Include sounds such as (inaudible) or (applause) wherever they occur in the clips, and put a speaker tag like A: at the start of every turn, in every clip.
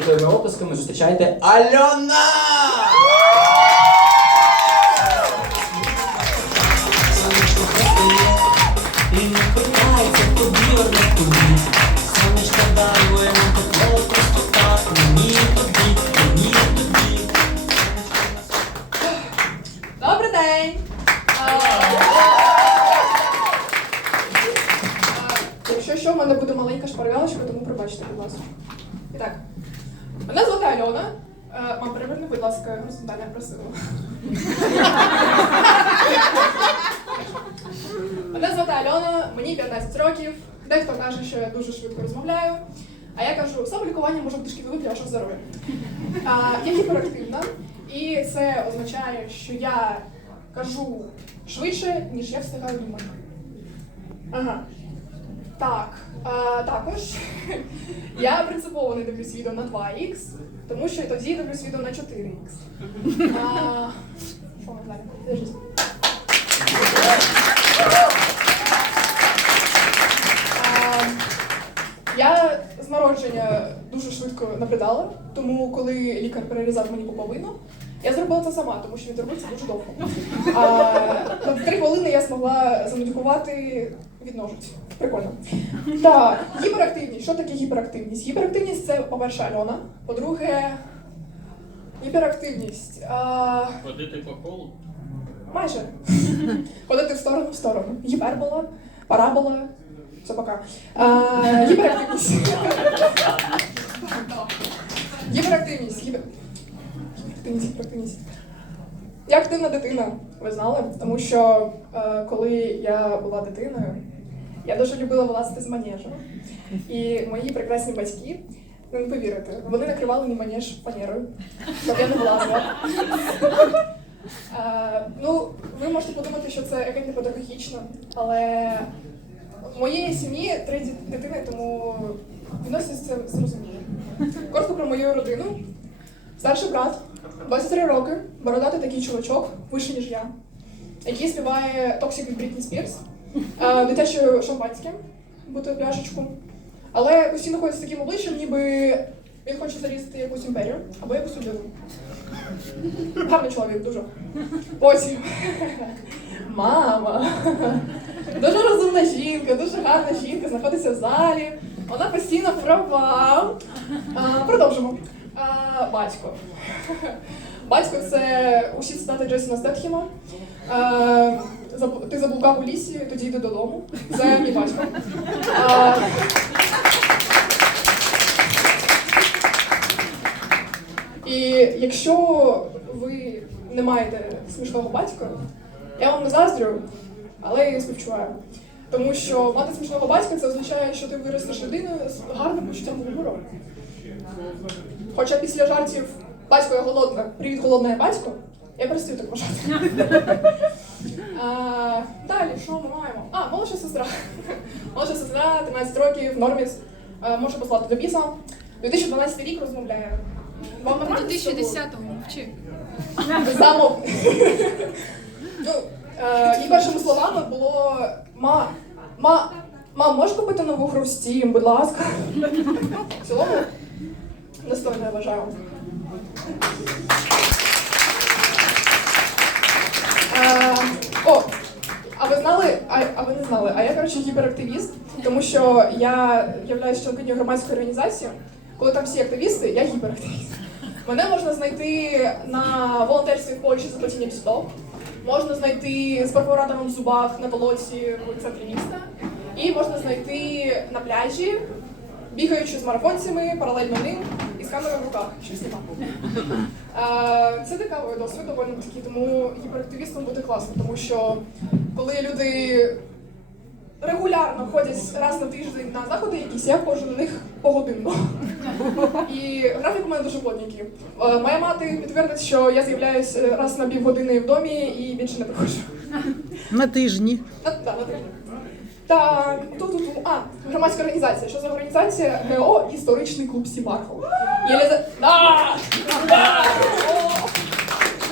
A: Своїми описками зустрічайте Альона!
B: Добрий день! Якщо що, в мене буде маленька шпаргалочка, тому пробачте, будь ласка. І так. Мене звати Альона. Е, Мам, переверни, будь ласка, горизонтально я просила. Мене звати Альона, мені 15 років. Дехто каже, що я дуже швидко розмовляю. А я кажу, самолікування може бути шкідливим для вашого здоров'я. Я гіперактивна, і це означає, що я кажу швидше, ніж я встигаю думати. Ага. Так, а, також (laughs) я принципово не дивлюсь відео на 2х, тому що тоді дивлюсь відео на 4х. (laughs) А, Що ми далі? А, Я з народження дуже швидко набридала, тому коли лікар перерізав мені поповину, я зробила це сама, тому що він робив це дуже довго. А, на три хвилини я змогла замедикувати від ножиць. Прикольно. Так, гіперактивність. Що таке гіперактивність? Гіперактивність це, по-перше, Альона. По-друге, гіперактивність. А,
C: Ходити по колу.
B: Майже. Ходити в сторону в сторону. Гіпербола, парабола. Все пока. А, гіперактивність. Гіперактивність. Гіпер... Гіперактивність, гіперактивність. Я активна дитина, ви знали? Тому що е, коли я була дитиною, я дуже любила вилазити з манежу. І мої прекрасні батьки, ви не повірите, вони накривали мій манеж фанерою, щоб я не вилазила. Е, ну, ви можете подумати, що це якось непедагогічно, але в моєї сім'ї три дитини, тому відноситься це зрозуміло. Коротко про мою родину. Старший брат, 23 роки, бородатий такий чувачок, вище, ніж я, який співає Toxic від Брітні Спірс, дитяче шампанське, бути пляшечку. Але постійно ходить з таким обличчям, ніби він хоче зарізати якусь імперію або якусь людину. Гарний чоловік, дуже. Потім. Мама. Дуже розумна жінка, дуже гарна жінка, знаходиться в залі. Вона постійно права. Продовжимо. А, батько. (laughs) Батько це усі цитати Джейсона Стетхіма. Ти заблукав у лісі, тоді йди додому. Це мій батько. А, І якщо ви не маєте смішного батька, я вам не заздрю, але і співчуваю. Тому що мати смішного батька це означає, що ти виростеш людиною з гарним почуттям гумору. Хоча після жартів батько я голодна, привіт, голодна я батько, я перестаю так вважати. (laughs) А, Далі, що ми маємо? А, молодша сестра. Молодша сестра, 13 років, норміс, може послати до біса. 2012 рік розмовляє. Вам нормально?
D: 2010-го мовчи.
B: Замов. ну, е, її першими словами було ма, ма, мам, можеш купити нову гру в Steam, будь ласка. В цілому, достойно вважаю. Е, о, а ви знали, а, а ви не знали, а я, коротше, гіперактивіст, тому що я являюсь членкиню громадської організації. Коли там всі активісти, я гіперактивіст. Мене можна знайти на волонтерстві в Польщі за платінням псіток. Можна знайти з перфоратором в зубах на толоці в центрі міста. І можна знайти на пляжі, бігаючи з марафонцями, паралельно ним камерою в руках, що знімати. Е, Це цікавий досвід, доволі такий, тому гіперактивістом бути класно, тому що коли люди регулярно ходять раз на тиждень на заходи якісь, я ходжу на них погодинно. І графік у мене дуже плотненький. Е, Моя мати підтвердить, що я з'являюсь е, раз на півгодини в домі і більше не приходжу.
E: На тижні.
B: На, да, на тиждень. Так, тут, тут, тут. А, громадська організація. Що за організація? ГО Історичний клуб Сімахов.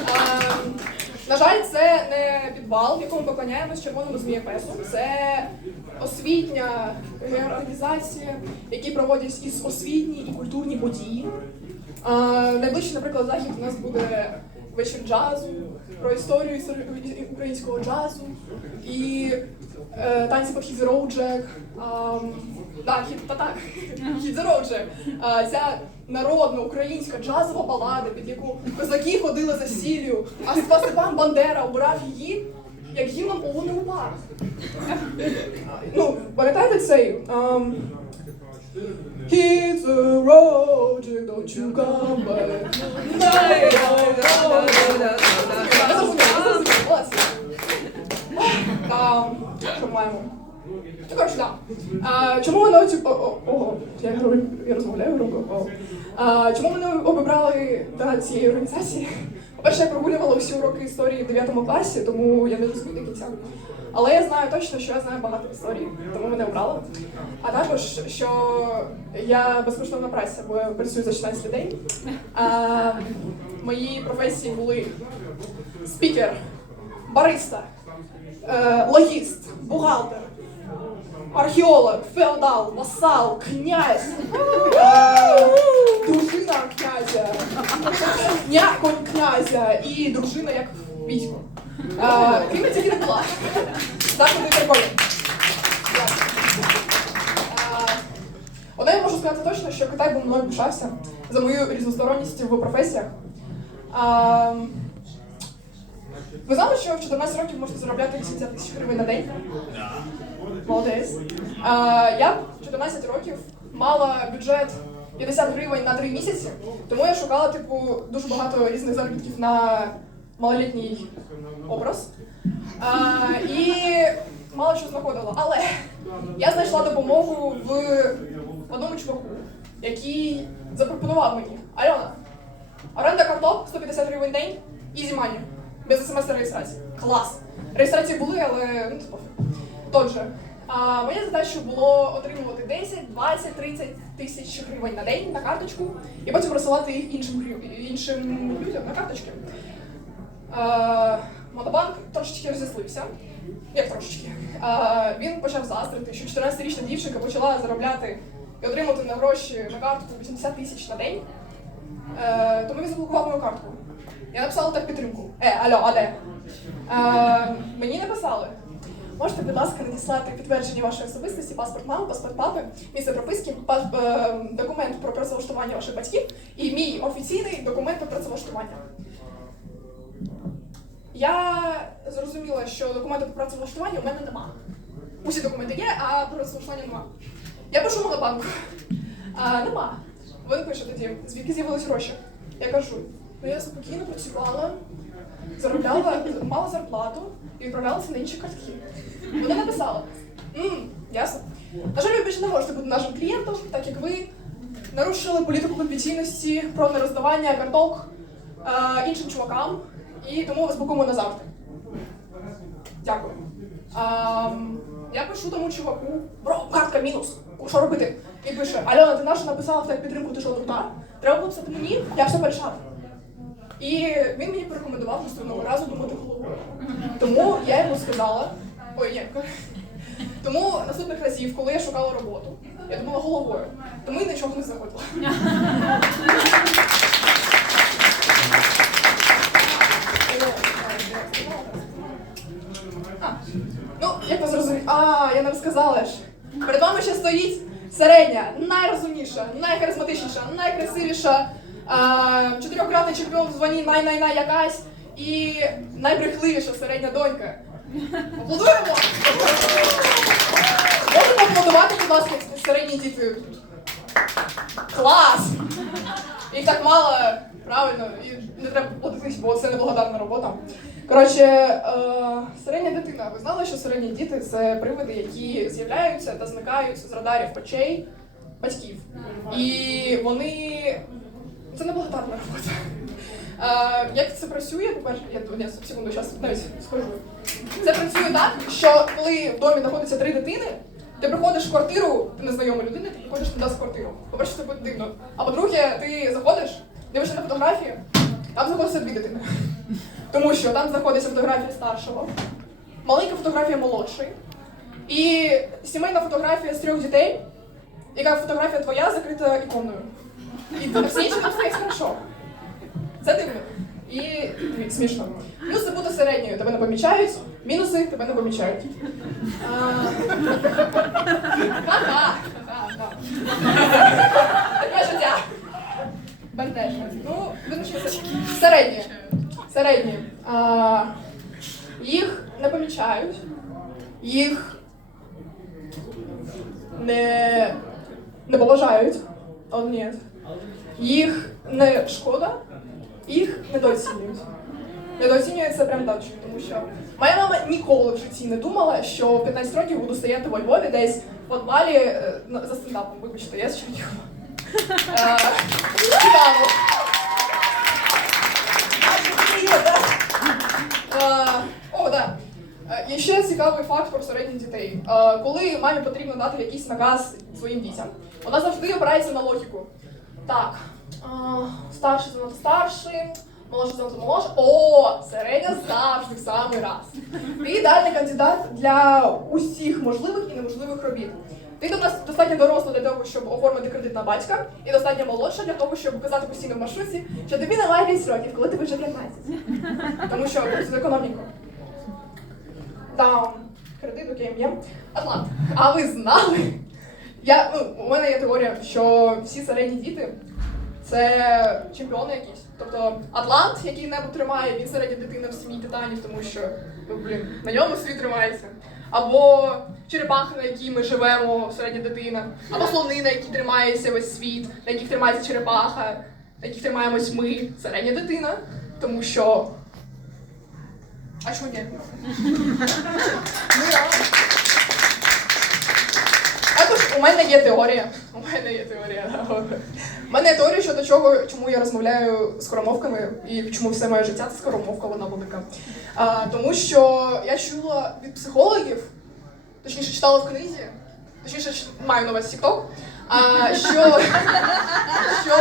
B: Ем, На жаль, це не під бал, в якому поклоняємось червоному змієпесу. Це освітня організація, які проводять із освітні і культурні події. Найближчий, наприклад, захід у нас буде вечір джазу, про історію українського джазу і танці по. А, так, та так. А, ця народна українська джазова балада, під яку козаки ходили за сіллю, а Степан Бандера обирав її як гімном ОУН УПА. Ну, пам'ятаєте цей? Um, Hit the road, don't you come back. А, Що маємо? Ну, да. А, чому мене оці... о- о- Ого, я, я розмовляю. О. А, чому мене обібрали до цієї організації? По-перше, я прогулювала всі уроки історії в 9 класі, тому я не розумію до кінця. Але я знаю точно, що я знаю багато історій, тому мене обрали. А також, що я безкоштовна праця, бо я працюю за 16 людей. А, мої професії були спікер, бариста, е, логіст, бухгалтер, археолог, феодал, васал, князь, е, дружина князя, кня, конь князя і дружина як військо. Е, Ким тільки не була. Так, вони. Е, Одне я можу сказати точно, що Китай був мною пишався за мою різносторонність в професіях. Ви знали, що в 14 років можна заробляти 80 тисяч гривень на день? Молодець. А, я в 14 років мала бюджет 50 гривень на 3 місяці, тому я шукала типу дуже багато різних заробітків на малолітній образ. А, і мало що знаходила. Але я знайшла допомогу в одному чуваку, який запропонував мені. Альона, оренда картоп 150 гривень день, ізі мані, без смс реєстрації. Клас! Реєстрації були, але ну це пофіг. Отже, а, моя задача було отримувати 10, 20, 30 тисяч гривень на день на карточку і потім розсилати їх іншим, іншим людям на карточки. Е, Монобанк трошечки розізлився. Як трошечки? Е, він почав заздрити, що 14-річна дівчинка почала заробляти і отримати на гроші на картку 80 тисяч на день. Е, тому він заблокував мою картку. Я написала так підтримку. Е, алло, а де? Е, мені написали. Можете, будь ласка, надіслати підтвердження вашої особистості, паспорт мами, паспорт папи, місце прописки, пас- е, документ про працевлаштування ваших батьків і мій офіційний документ про працевлаштування. Я зрозуміла, що документи про працевлаштування у мене нема. Усі документи є, а про працевлаштування нема. Я пишу на банку. А, нема. Він пише тоді, звідки з'явились гроші. Я кажу, я спокійно працювала, заробляла, мала зарплату і відправлялася на інші картки. Вона написала: «М, ясно. На жаль, ви більше не можете бути нашим клієнтом, так як ви нарушили політику конфіденційності про нероздавання карток е, іншим чувакам, і тому вас блокуємо назавжди. Дякую. Ем, я пишу тому чуваку, бро, картка мінус. Що робити? Він пише, Альона, ти наша написала в тебе підтримку, ти що крута? Треба було писати мені, я все порішав. І він мені порекомендував наступного разу думати головою. Тому я йому сказала, ой, ні. Тому наступних разів, коли я шукала роботу, я думала головою, тому і нічого не знаходила. Ну, як ви зрозуміли? А, я не розказала ж. Перед вами ще стоїть середня, найрозумніша, найхаризматичніша, найкрасивіша, чотирьохкратний чемпіон в званні най-най-най якась і найбрехливіша середня донька. Аплодуємо! Можете аплодувати, будь ласка, середні діти. Клас! Їх так мало, правильно, і не треба платитись, бо це неблагодарна робота. Коротше, е, середня дитина. Ви знали, що середні діти це привиди, які з'являються та зникають з радарів очей батьків. І вони. Це неблагодарна робота. Е, як це працює, по-перше, я, я секунду, зараз навіть скажу. Це працює так, що коли в домі знаходиться три дитини, ти приходиш в квартиру, ти незнайома людина, ти приходиш туди з квартиру. По-перше, це буде дивно. А по-друге, ти заходиш, дивишся на фотографію, там знаходяться дві дитини. Тому що там знаходиться фотографія старшого, маленька фотографія молодший і сімейна фотографія з трьох дітей, яка фотографія твоя закрита іконою. І все інше там стоїть хорошо. Це дивно. І смішно. Плюси бути середньою, тебе не помічають, мінуси тебе не помічають. Ха-ха, Таке життя. Бентежне. Ну, визначилися. Середні. Середні. Їх не помічають. Їх не, не поважають. О, ні. Їх не шкода, їх недооцінюють. Це прям точно, тому що моя мама ніколи в житті не думала, що в 15 років буду стояти во Львові десь в подвалі е, за стендапом. Вибачте, я з Чернігова. Е. Е, О, да. Є ще цікавий факт про середніх дітей. Коли мамі потрібно дати якийсь наказ своїм дітям, вона завжди опирається на логіку. Так, старший занадто старший, молодший занадто молодший. О, середня завжди в самий раз. Ти ідеальний кандидат для усіх можливих і неможливих робіт. Ти до нас достатньо доросла для того, щоб оформити кредит на батька, і достатньо молодша для того, щоб казати постійно в маршрутці, що тобі немає 5 років, коли тобі вже 15. Тому що це економіку. Там кредит окей, є. Атлант. А ви знали? Я, ну, у мене є теорія, що всі середні діти це чемпіони якісь. Тобто Атлант, який небо тримає, він середня дитина в сім'ї титанів, тому що ну, блін, на ньому світ тримається. Або черепаха, на якій ми живемо, середня дитина, або слони, на якій тримається весь світ, на яких тримається черепаха, на яких тримаємось ми, середня дитина, тому що. А чому ні? (laughs) У мене є теорія. У мене є теорія. У мене є теорія щодо чого, чому я розмовляю з скоромовками і чому все моє життя це скоромовка, вона велика. А, тому що я чула від психологів, точніше читала в книзі, точніше маю на увазі TikTok, а, що, що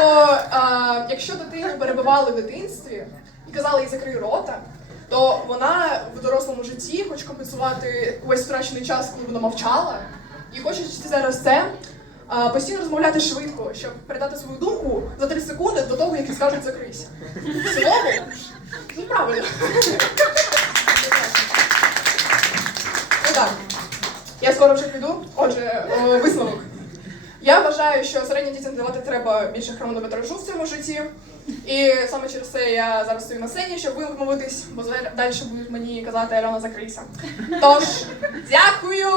B: а, якщо дитину перебивали в дитинстві і казали їй закрий рота, то вона в дорослому житті хоче компенсувати весь втрачений час, коли вона мовчала, і хоче зараз це постійно розмовляти швидко, щоб передати свою думку за 3 секунди до того, як їй скажуть закрийся. В цілому, ну правильно. Ну так, я скоро вже піду. Отже, висновок. Я вважаю, що середнім дітям давати треба більше хронометражу в цьому житті. І саме через це я зараз стою на сцені, щоб вимовитись, бо далі будуть мені казати Альона закрийся. Тож, дякую!